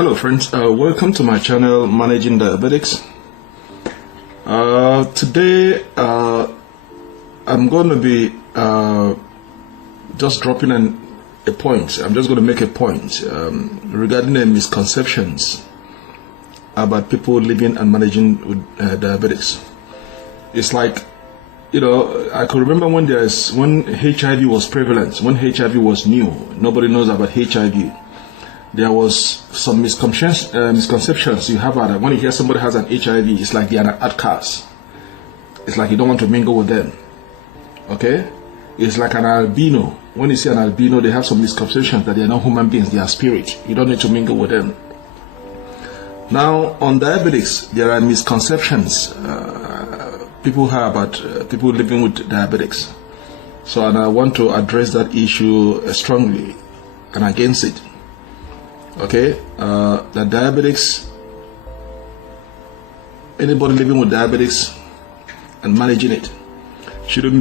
Hello friends, welcome to my channel Managing Diabetics. Today I'm going to be just dropping a point. I'm just going to make a point regarding the misconceptions about people living and managing with diabetics. It's like, you know, I can remember when HIV was prevalent, when HIV was new, nobody knows about HIV. There was some misconceptions you have about it. When you hear somebody has an HIV, it's like they are an outcast. It's like you don't want to mingle with them. Okay? It's like an albino. When you see an albino, they have some misconceptions that they are not human beings, they are spirit. You don't need to mingle with them. Now, on diabetics, there are misconceptions people have about people living with diabetics. So, and I want to address that issue strongly and against it. Okay, the diabetics, anybody living with diabetics and managing it shouldn't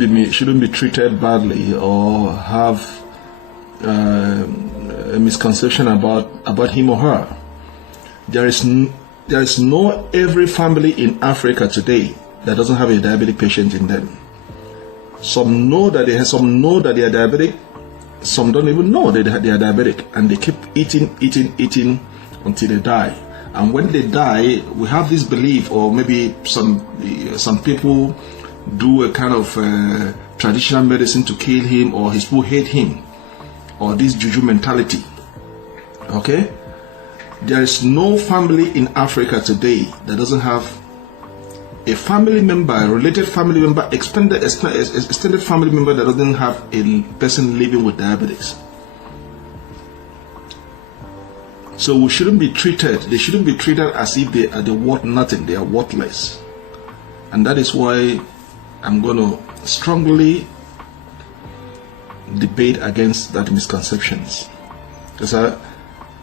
be treated badly or have a misconception about him or her. There is no every family in Africa today that doesn't have a diabetic patient in them. Some know that they are diabetic. Some don't even know they are diabetic, and they keep eating until they die. And when they die, we have this belief, or maybe some people do a kind of traditional medicine to kill him, or his people hate him, or this juju mentality. Okay, there is no family in Africa today that doesn't have a family member, a related family member, extended family member that doesn't have a person living with diabetics. So they shouldn't be treated as if they are worth nothing, they are worthless. And that is why I'm going to strongly debate against that misconceptions. Because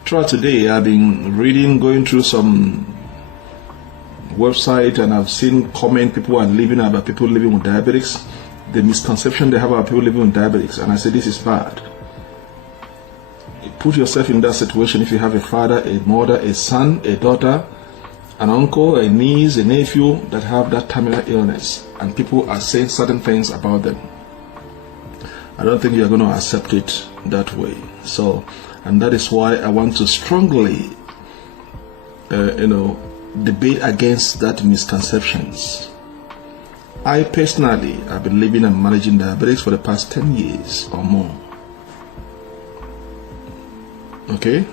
throughout today I've been reading, going through some website, and I've seen comment people are living about people living with diabetics, the misconception they have about people living with diabetics, and I say this is bad. Put yourself in that situation. If you have a father, a mother, a son, a daughter, an uncle, a niece, a nephew that have that terminal illness, and people are saying certain things about them, I don't think you're going to accept it that way. So, and that is why I want to strongly debate against that misconceptions. I personally have been living and managing diabetics for the past 10 years or more. Okay?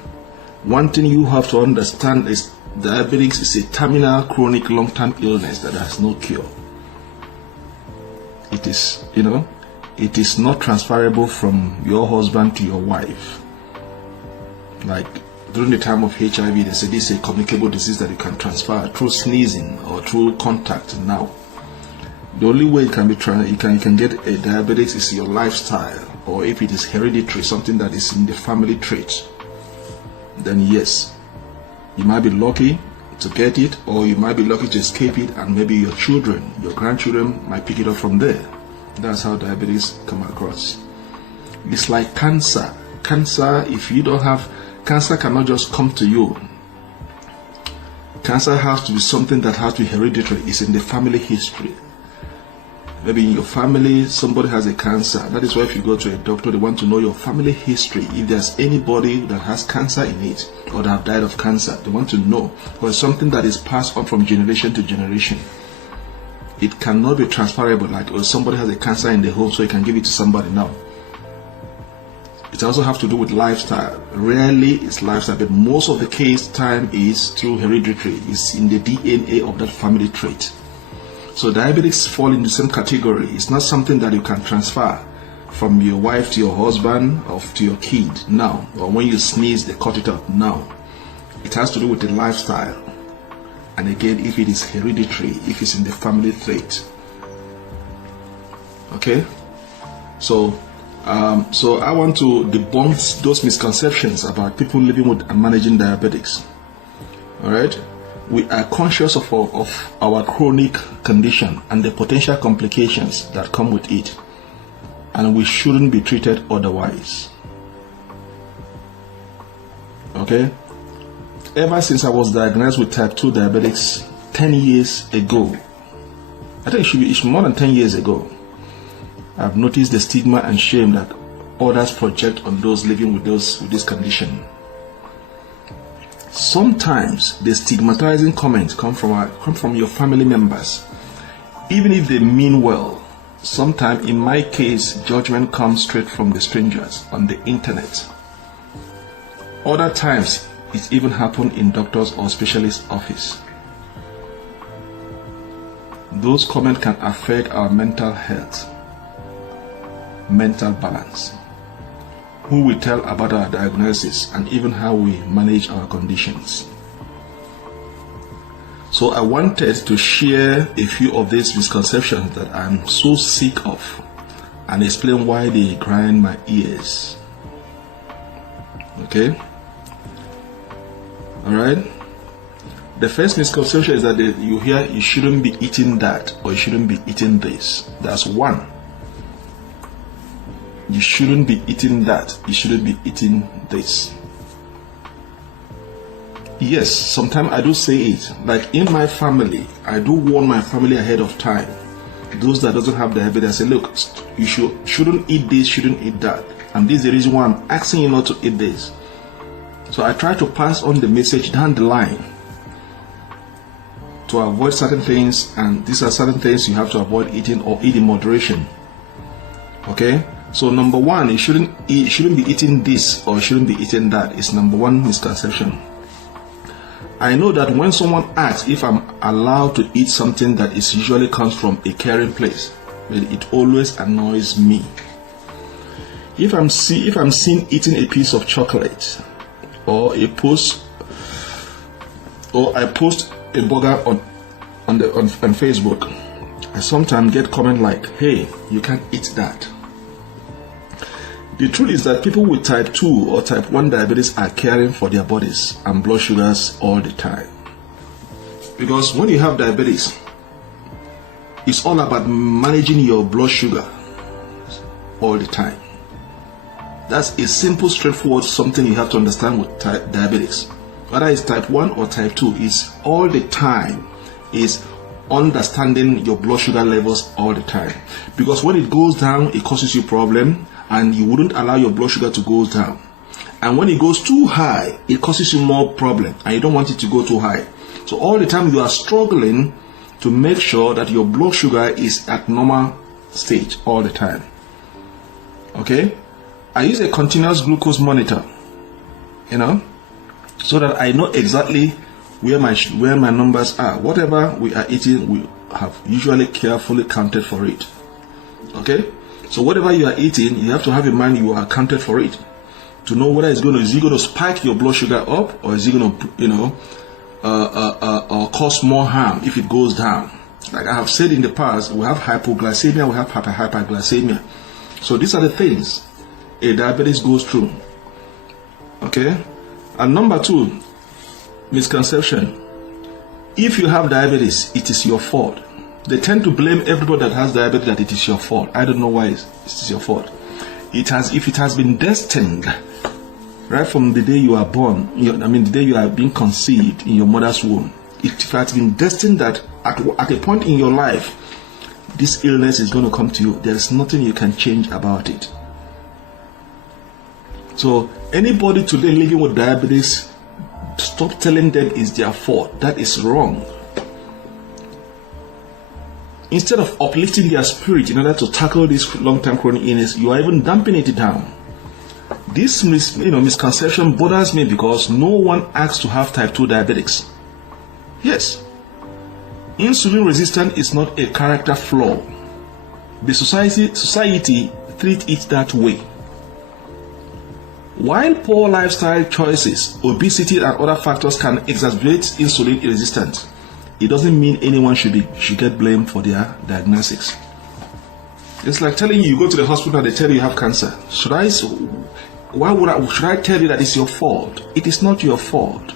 One thing you have to understand is diabetes is a terminal, chronic, long-term illness that has no cure. It is, it is not transferable from your husband to your wife. Like, during the time of HIV, they say this is a communicable disease that you can transfer through sneezing or through contact. Now, the only way it can be you can get a diabetes is your lifestyle, or if it is hereditary, something that is in the family trait, then yes, you might be lucky to get it, or you might be lucky to escape it, and maybe your children, your grandchildren might pick it up from there. That's how diabetes come across. It's like cancer. Cancer, if you don't have cancer, cannot just come to you. Cancer has to be something that has to be hereditary. It's in the family history. Maybe in your family, somebody has a cancer. That is why if you go to a doctor, they want to know your family history. If there's anybody that has cancer in it, or that have died of cancer, they want to know. Or it's something that is passed on from generation to generation. It cannot be transferable, like, or somebody has a cancer in the home, so you can give it to somebody now. It also have to do with lifestyle. Rarely it's lifestyle, but most of the case time is through hereditary. It's in the DNA of that family trait. So diabetics fall in the same category. It's not something that you can transfer from your wife to your husband or to your kid now, or when you sneeze they cut it out now. It has to do with the lifestyle. And again, if it is hereditary, if it's in the family trait. Okay? So I want to debunk those misconceptions about people living with and managing diabetics. Alright? We are conscious of our chronic condition and the potential complications that come with it. And we shouldn't be treated otherwise. Okay? ever since I was diagnosed with type 2 diabetics 10 years ago, I think it's more than 10 years ago, I've noticed the stigma and shame that others project on those living with this condition. Sometimes the stigmatizing comments come from your family members, even if they mean well. Sometimes, in my case, judgment comes straight from the strangers on the internet. Other times, it even happens in doctor's or specialist office. Those comments can affect our mental health, mental balance, who we tell about our diagnosis, and even how we manage our conditions. So I wanted to share a few of these misconceptions that I'm so sick of and explain why they grind my ears. Okay? Alright? The first misconception is that you hear you shouldn't be eating that or you shouldn't be eating this. That's one. You shouldn't be eating that. You shouldn't be eating this. Yes, sometimes I do say it. Like in my family, I do warn my family ahead of time. Those that doesn't have diabetes, I say, look, you shouldn't eat this, shouldn't eat that. And this is the reason why I'm asking you not to eat this. So I try to pass on the message down the line to avoid certain things, and these are certain things you have to avoid eating or eat in moderation. Okay? So number one, you shouldn't be eating this or you shouldn't be eating that. It's number one misconception. I know that when someone asks if I'm allowed to eat something that is usually comes from a caring place, but it always annoys me. If I'm seen eating a piece of chocolate, or I post a burger on Facebook, I sometimes get comment like, "Hey, you can't eat that." The truth is that people with type 2 or type 1 diabetes are caring for their bodies and blood sugars all the time. Because when you have diabetes, it's all about managing your blood sugar all the time. That's a simple, straightforward something you have to understand with diabetes. Whether it's type 1 or type 2, is all the time is understanding your blood sugar levels all the time. Because when it goes down, it causes you problem, and you wouldn't allow your blood sugar to go down. And when it goes too high, it causes you more problem, and you don't want it to go too high. So all the time you are struggling to make sure that your blood sugar is at normal stage all the time. Okay? I use a continuous glucose monitor, so that I know exactly where my numbers are. Whatever we are eating, we have usually carefully counted for it. Okay? So whatever you are eating, you have to have in mind you are accounted for it, to know whether is it going to spike your blood sugar up, or is it going to cause more harm if it goes down. Like I have said in the past, we have hypoglycemia, we have hyperglycemia. So these are the things a diabetes goes through. Okay? And number two, misconception. If you have diabetes, it is your fault. They tend to blame everybody that has diabetes that it is your fault. I don't know why it is your fault. If it has been destined right from the day you are born, the day you are being conceived in your mother's womb, if it has been destined that at a point in your life, this illness is going to come to you, there is nothing you can change about it. So anybody today living with diabetes, stop telling them it's their fault. That is wrong. Instead of uplifting their spirit in order to tackle this long-term chronic illness, you are even damping it down. This misconception bothers me because no one asks to have type 2 diabetics. Yes, insulin resistance is not a character flaw. The society treats it that way. While poor lifestyle choices, obesity, and other factors can exacerbate insulin resistance, it doesn't mean anyone should get blamed for their diagnosis. It's like telling you go to the hospital and they tell you have cancer. Should I tell you that it's your fault? It is not your fault.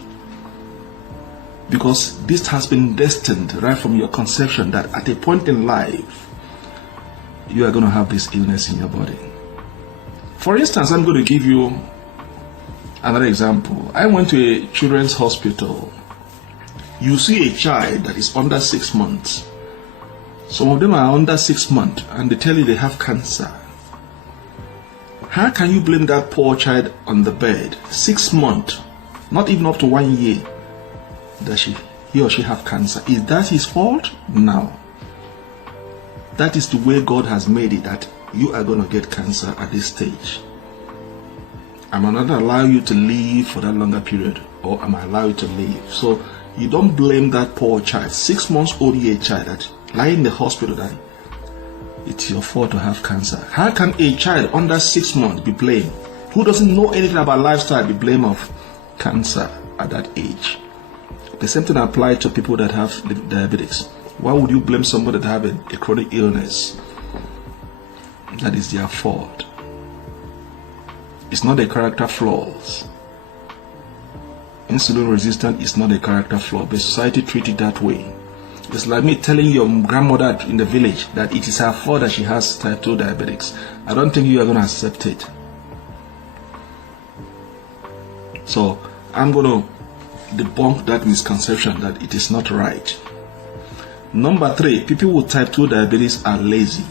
Because this has been destined right from your conception that at a point in life, you are going to have this illness in your body. For instance, I'm going to give you another example. I went to a children's hospital. You see a child that is under 6 months. Some of them are under 6 months and they tell you they have cancer. How can you blame that poor child on the bed, 6 months, not even up to 1 year, that he or she have cancer? Is that his fault? No. That is the way God has made it, that you are going to get cancer at this stage. I might not allow you to live for that longer period, or I might allow you to live. So you don't blame that poor child, 6 months old year child that lying in the hospital, that it's your fault to have cancer. How can a child under 6 months be blamed, who doesn't know anything about lifestyle, be blamed of cancer at that age? The same thing applies to people that have diabetics. Why would you blame somebody that have a chronic illness? That is their fault. It's not a character flaws. Insulin resistance is not a character flaw, but society treats it that way. It's like me telling your grandmother in the village that it is her fault that she has type 2 diabetics. I don't think you are going to accept it. So I'm going to debunk that misconception that it is not right. Number 3, people with type 2 diabetes are lazy.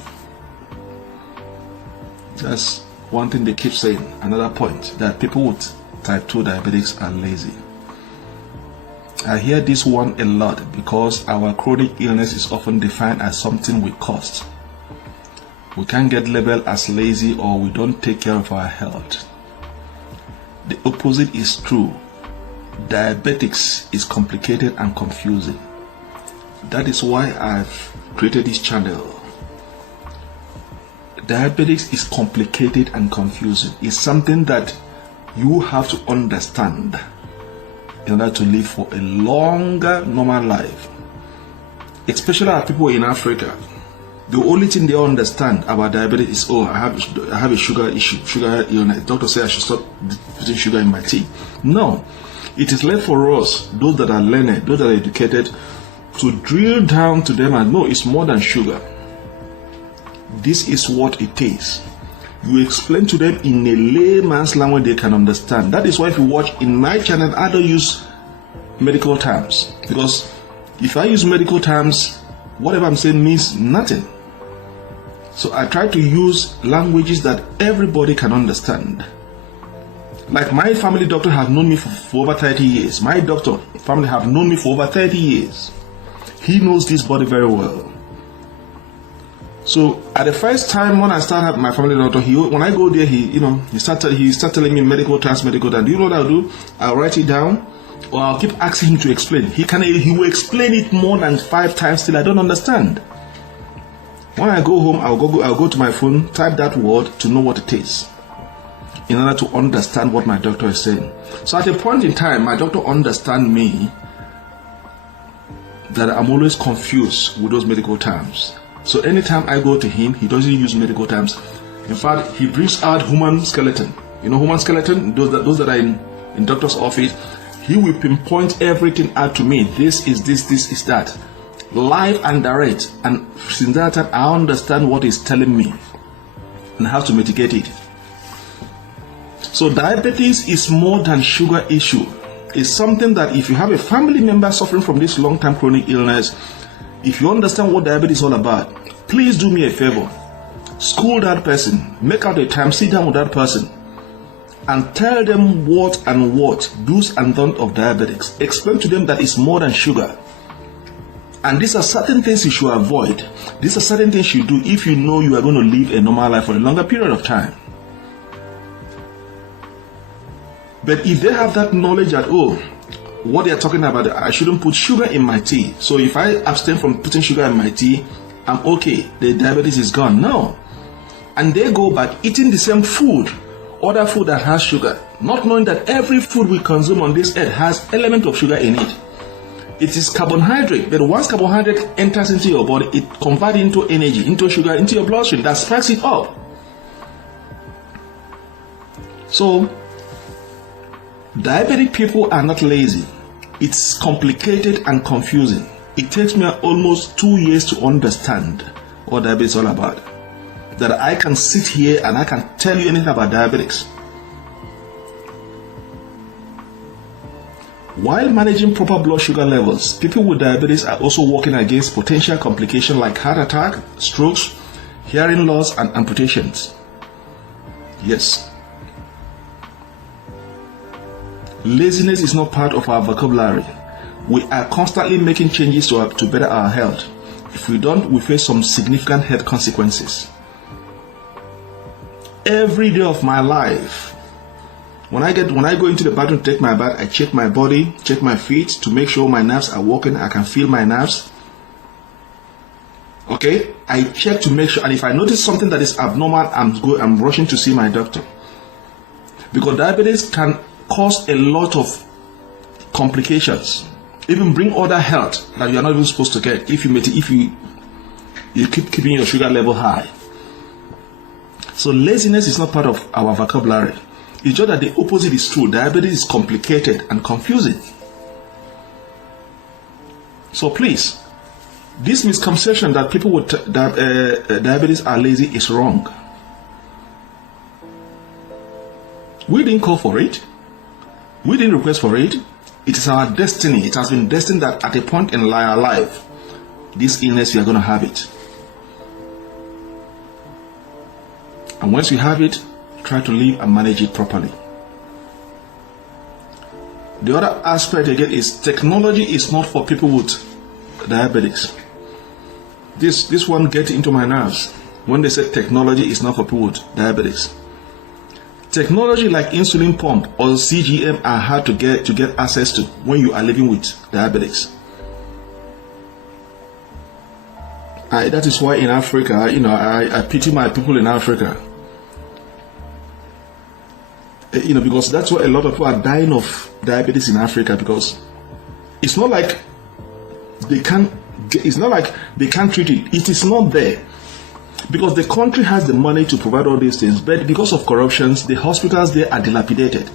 That's one thing they keep saying. Another point, that people with type 2 diabetics are lazy. I hear this one a lot because our chronic illness is often defined as something we caused. We can't get labeled as lazy or we don't take care of our health. The opposite is true. Diabetics is complicated and confusing. That is why I've created this channel. Diabetics is complicated and confusing. It's something that you have to understand in order to live for a longer normal life. Especially our people in Africa. The only thing they understand about diabetes is, oh, I have a sugar issue, sugar illness. Doctor said I should stop putting sugar in my tea. No. It is left for us, those that are learned, those that are educated, to drill down to them and know it's more than sugar. This is what it is. You explain to them in a layman's language they can understand. That is why if you watch in my channel, I don't use medical terms. Because if I use medical terms, whatever I'm saying means nothing. So I try to use languages that everybody can understand. Like my family doctor has known me for over 30 years. My doctor family have known me for over 30 years. He knows this body very well. So at the first time when I started my family doctor, when I go there, he start telling me medical terms. Do you know what I'll do? I'll write it down, or I'll keep asking him to explain. He will explain it more than 5 times till I don't understand. When I go home, I'll go to my phone, type that word to know what it is, in order to understand what my doctor is saying. So at a point in time, my doctor understands me that I'm always confused with those medical terms. So anytime I go to him, he doesn't use medical terms. In fact, he brings out human skeleton. You know human skeleton? Those that are in doctor's office. He will pinpoint everything out to me. This is this, this is that. Live and direct. And since that time, I understand what he's telling me and how to mitigate it. So diabetes is more than sugar issue. It's something that if you have a family member suffering from this long-term chronic illness, if you understand what diabetes is all about, please do me a favor. School that person. Make out a time, sit down with that person and tell them what do's and don'ts of diabetics. Explain to them that it's more than sugar. And these are certain things you should avoid. These are certain things you do if you know you are going to live a normal life for a longer period of time. But if they have that knowledge that, what they are talking about, I shouldn't put sugar in my tea. So if I abstain from putting sugar in my tea, I'm okay. The diabetes is gone. No. And they go back eating the same food, other food that has sugar, not knowing that every food we consume on this earth has element of sugar in it. It is carbohydrate, but once carbohydrate enters into your body, it converts into energy, into sugar, into your bloodstream. That spikes it up. So, diabetic people are not lazy. It's complicated and confusing. It takes me almost 2 years to understand what diabetes is all about. That I can sit here and I can tell you anything about diabetics. While managing proper blood sugar levels, people with diabetes are also working against potential complications like heart attack, strokes, hearing loss, and amputations. Yes. Laziness is not part of our vocabulary. We are constantly making changes to better our health. If we don't, we face some significant health consequences. Every day of my life, when I go into the bathroom to take my bath, I check my body, check my feet to make sure my nerves are working. I can feel my nerves. Okay, I check to make sure, and if I notice something that is abnormal, I'm rushing to see my doctor. Because diabetes can cause a lot of complications, even bring other health that you are not even supposed to get if you keep keeping your sugar level high. So laziness is not part of our vocabulary. It's just that the opposite is true. Diabetes is complicated and confusing. So please, this misconception that people with diabetes are lazy is wrong. We didn't call for it. We didn't request for it. It is our destiny. It has been destined that at a point in our life, this illness, we are going to have it. And once you have it, try to live and manage it properly. The other aspect again is technology is not for people with diabetes. This one gets into my nerves when they say technology is not for people with diabetes. Technology like insulin pump or CGM are hard to get access to when you are living with diabetes. That is why in Africa, I pity my people in Africa. Because that's why a lot of people are dying of diabetes in Africa, because it's not like they can't treat it. It is not there. Because the country has the money to provide all these things, but because of corruptions, the hospitals there are dilapidated.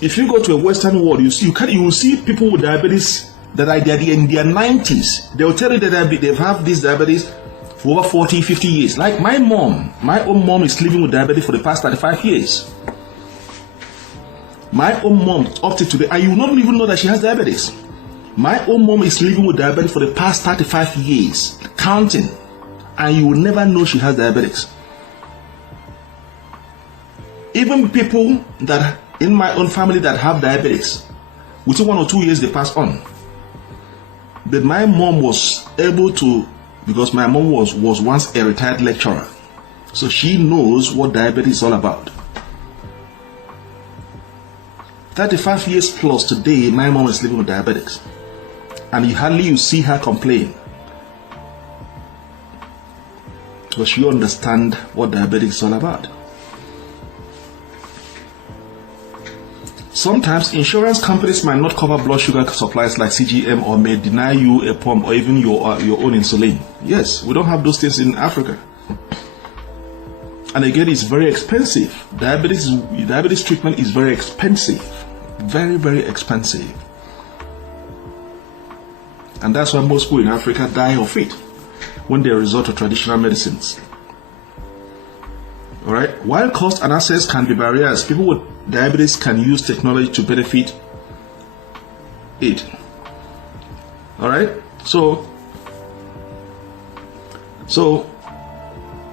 If you go to a Western world, you will see people with diabetes that are in their 90s. They will tell you that they have this diabetes for over 40, 50 years. Like my own mom is living with diabetes for the past 35 years. My own mom, up to today, and you will not even know that she has diabetes. My own mom is living with diabetes for the past 35 years, counting, and you will never know she has diabetes. Even people that in my own family that have diabetes, within 1 or 2 years they pass on. But my mom was able to, because my mom was once a retired lecturer, so she knows what diabetes is all about. 35 years plus today, my mom is living with diabetes. And you see her complain, because she understands what diabetes is all about. Sometimes insurance companies might not cover blood sugar supplies like CGM, or may deny you a pump or even your own insulin. Yes, we don't have those things in Africa. And again, it's very expensive. Diabetes treatment is very expensive. Very, very expensive. And that's why most people in Africa die of it when they resort to traditional medicines. Alright? While cost and access can be barriers, people with diabetes can use technology to benefit it. Alright? So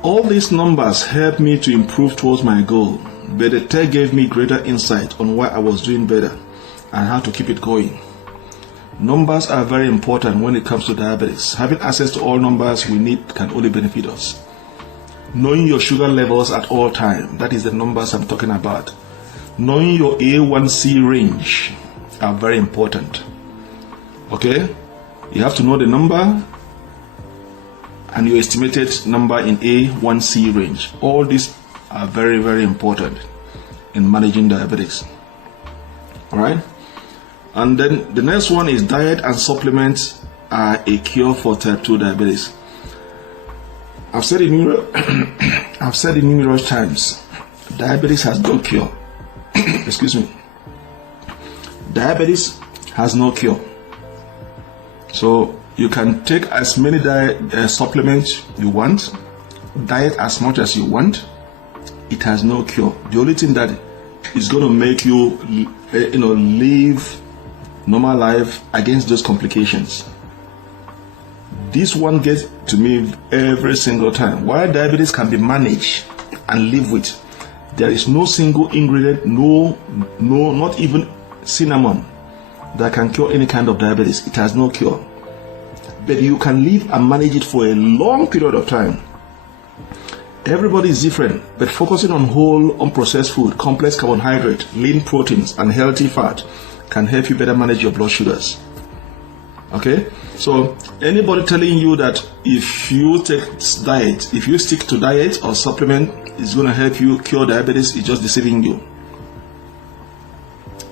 all these numbers helped me to improve towards my goal, but the tech gave me greater insight on why I was doing better and how to keep it going. Numbers are very important when it comes to diabetes. Having access to all numbers we need can only benefit us. Knowing your sugar levels at all times, that is the numbers I'm talking about. Knowing your A1C range are very important. Okay? You have to know the number and your estimated number in A1C range. All these are very, very important in managing diabetes. Alright? And then the next one is diet and supplements are a cure for type 2 diabetes. I've said it numerous times. Diabetes has no cure. Excuse me. Diabetes has no cure. So you can take as many supplements you want, diet as much as you want. It has no cure. The only thing that is going to make you, live normal life against those complications. This one gets to me every single time. While diabetes can be managed and live with, there is no single ingredient, no, not even cinnamon, that can cure any kind of diabetes. It has no cure. But you can live and manage it for a long period of time. Everybody is different, but focusing on whole, unprocessed food, complex carbohydrate, lean proteins, and healthy fat can help you better manage your blood sugars. Okay? So anybody telling you that if you take diet, if you stick to diet or supplement, it's going to help you cure diabetes, is just deceiving you.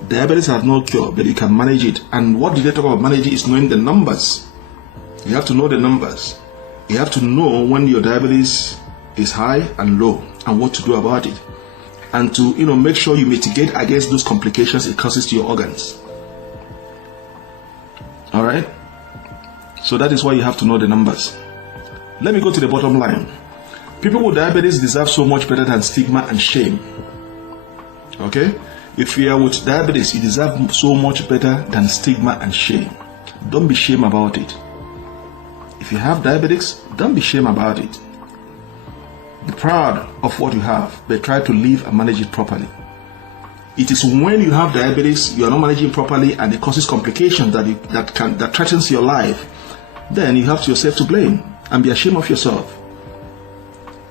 Diabetes has no cure, but you can manage it. And what did they talk about managing is knowing the numbers. You have to know the numbers. You have to know when your diabetes is high and low and what to do about it. And to make sure you mitigate against those complications it causes to your organs. Alright? So that is why you have to know the numbers. Let me go to the bottom line. People with diabetes deserve so much better than stigma and shame. Okay? If you are with diabetes, you deserve so much better than stigma and shame. Don't be ashamed about it. If you have diabetes, don't be ashamed about it. Be proud of what you have, but try to live and manage it properly. It is when you have diabetes, you are not managing properly, and it causes complications that threatens your life. Then you have yourself to blame and be ashamed of yourself.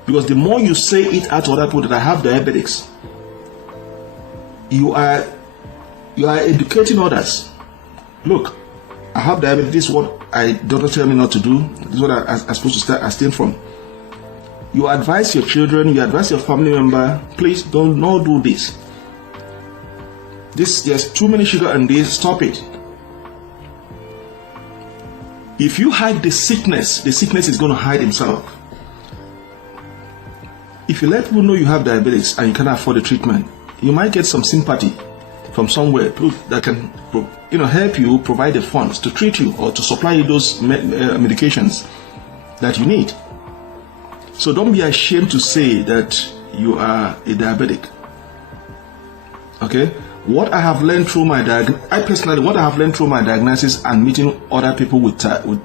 Because the more you say it out to other people that I have diabetes, you are educating others. Look, I have diabetes. This is what doctor tell me not to do. This is what I'm supposed to abstain from. You advise your children, you advise your family member, please don't do this. There's too many sugar in this, stop it. If you hide the sickness is going to hide itself. If you let people know you have diabetes and you cannot afford the treatment, you might get some sympathy from somewhere that can help you provide the funds to treat you or to supply you those medications that you need. So don't be ashamed to say that you are a diabetic. Okay? What I have learned through my diagnosis and meeting other people with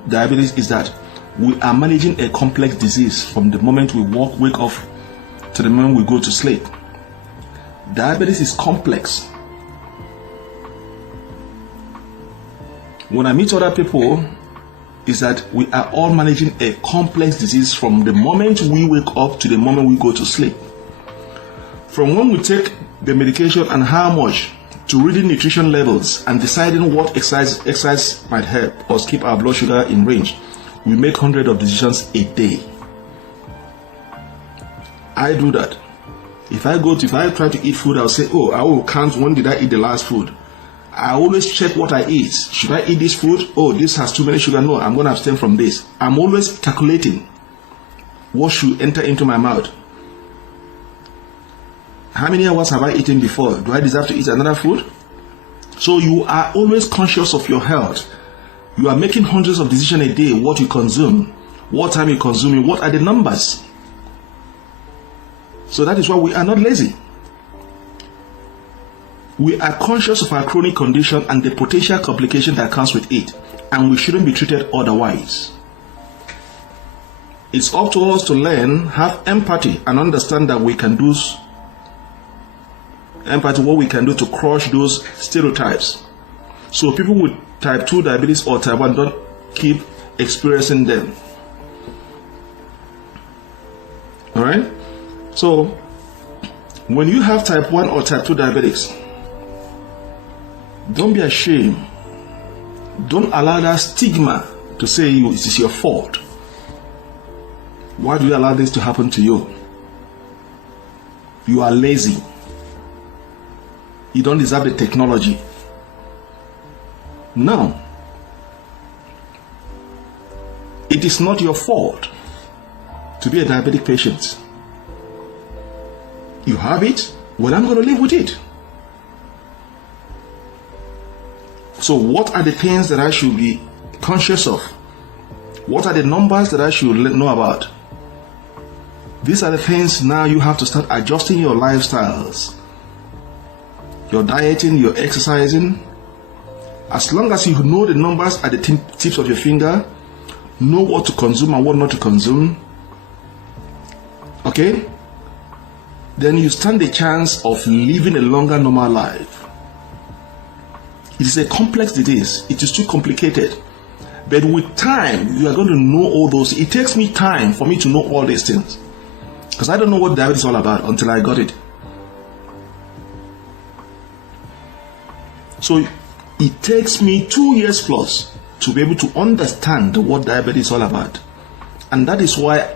diabetes is that we are managing a complex disease from the moment we wake up to the moment we go to sleep. Diabetes is complex. When I meet other people, is that we are all managing a complex disease from the moment we wake up to the moment we go to sleep. From when we take the medication and how much, to reading nutrition levels and deciding what exercise might help us keep our blood sugar in range, we make hundreds of decisions a day. I do that. If I try to eat food, I'll say, I will count when did I eat the last food. I always check what I eat. Should I eat this food? This has too many sugar. No, I'm going to abstain from this. I'm always calculating what should enter into my mouth. How many hours have I eaten before? Do I deserve to eat another food? So you are always conscious of your health. You are making hundreds of decisions a day, what you consume, what time you consume it, what are the numbers. So that is why we are not lazy. We are conscious of our chronic condition and the potential complication that comes with it, and we shouldn't be treated otherwise. It's up to us to learn, have empathy, and understand that we can do what we can do to crush those stereotypes. So people with type 2 diabetes or type 1 don't keep experiencing them. Alright? So when you have type 1 or type 2 diabetics, don't be ashamed. Don't allow that stigma to say it is your fault. Why do you allow this to happen to you? You are lazy. You don't deserve the technology. No. It is not your fault to be a diabetic patient. You have it, well, I'm going to live with it. So what are the things that I should be conscious of? What are the numbers that I should know about? These are the things now you have to start adjusting your lifestyles you're dieting, you're exercising, as long as you know the numbers at the tips of your finger, know what to consume and what not to consume, okay, then you stand a chance of living a longer normal life. It is a complex disease. It is too complicated. But with time, you are going to know all those. It takes me time for me to know all these things, because I don't know what diabetes is all about until I got it. So it takes me 2 years plus to be able to understand what diabetes is all about. And that is why,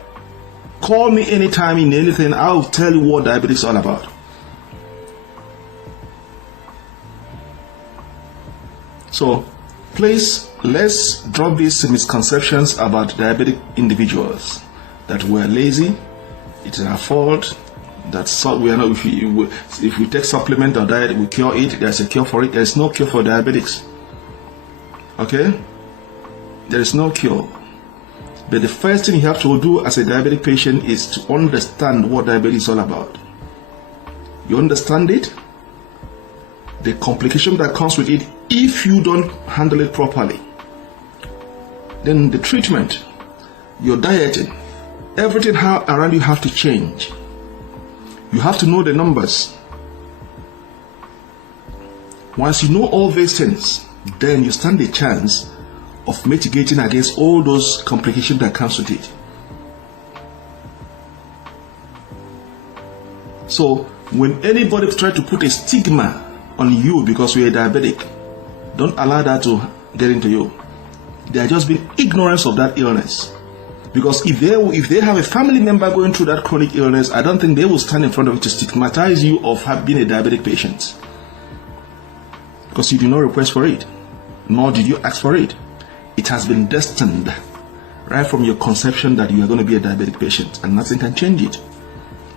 call me anytime in anything, I'll tell you what diabetes is all about. So please, let's drop these misconceptions about diabetic individuals, that we're lazy, it's our fault, that we are not, if we take supplement or diet, we cure it. There's a cure for it. There's no cure for diabetics. Okay? There is no cure. But the first thing you have to do as a diabetic patient is to understand what diabetes is all about. You understand it, the complication that comes with it if you don't handle it properly. Then the treatment, your dieting, everything around you have to change. You have to know the numbers. Once you know all these things, then you stand a chance of mitigating against all those complications that comes with it. So when anybody tries to put a stigma on you because you're a diabetic, don't allow that to get into you. They are just being ignorant of that illness. Because if they have a family member going through that chronic illness, I don't think they will stand in front of you to stigmatize you of being a diabetic patient. Because you did not request for it, nor did you ask for it. It has been destined right from your conception that you are going to be a diabetic patient, and nothing can change it.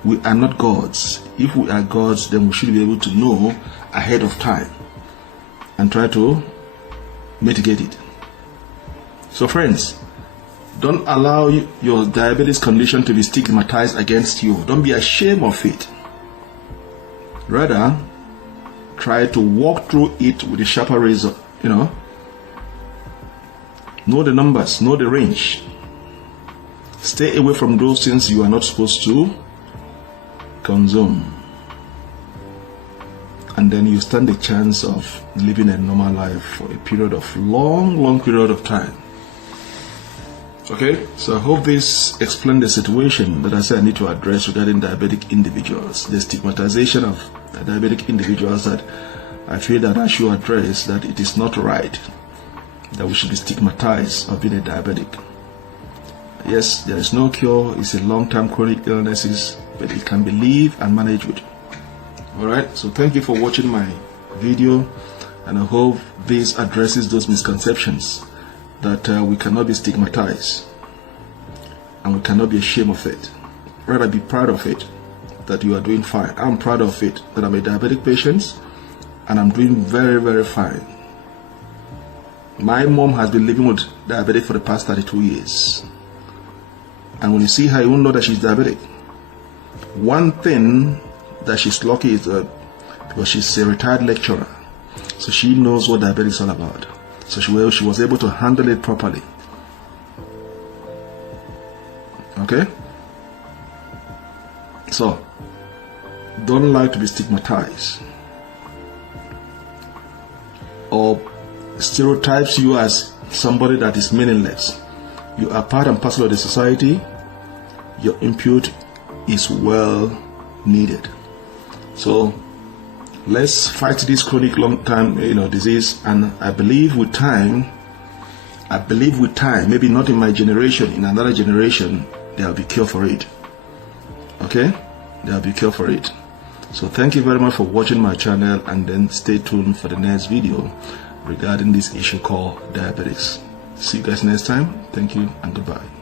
We are not gods. If we are gods, then we should be able to know ahead of time and try to mitigate it. So friends, don't allow your diabetes condition to be stigmatized against you. Don't be ashamed of it. Rather, try to walk through it with a sharper razor, Know the numbers, know the range. Stay away from those things you are not supposed to consume. And then you stand a chance of living a normal life for a period of long period of time. Okay, so I hope this explained the situation that I said I need to address regarding diabetic individuals, the stigmatization of diabetic individuals that I feel that I should address, that it is not right that we should be stigmatized of being a diabetic. Yes, there is no cure, it's a long-term chronic illnesses, but it can be lived and managed with. Alright, so thank you for watching my video, and I hope this addresses those misconceptions that we cannot be stigmatized and we cannot be ashamed of it. Rather, be proud of it, that you are doing fine. I'm proud of it, that I'm a diabetic patient and I'm doing very fine. My mom has been living with diabetic for the past 32 years. And when you see her, you won't know that she's diabetic. One thing that she's lucky is because she's a retired lecturer, so she knows what diabetes is all about. So she was able to handle it properly. Okay? So, don't like to be stigmatized or stereotypes you as somebody that is meaningless. You are part and parcel of the society. Your input is well needed. So let's fight this chronic long-term disease, and I believe with time, maybe not in my generation, in another generation, there will be cure for it. Okay, there will be cure for it. So thank you very much for watching my channel, and then stay tuned for the next video regarding this issue called diabetes. See you guys next time. Thank you and goodbye.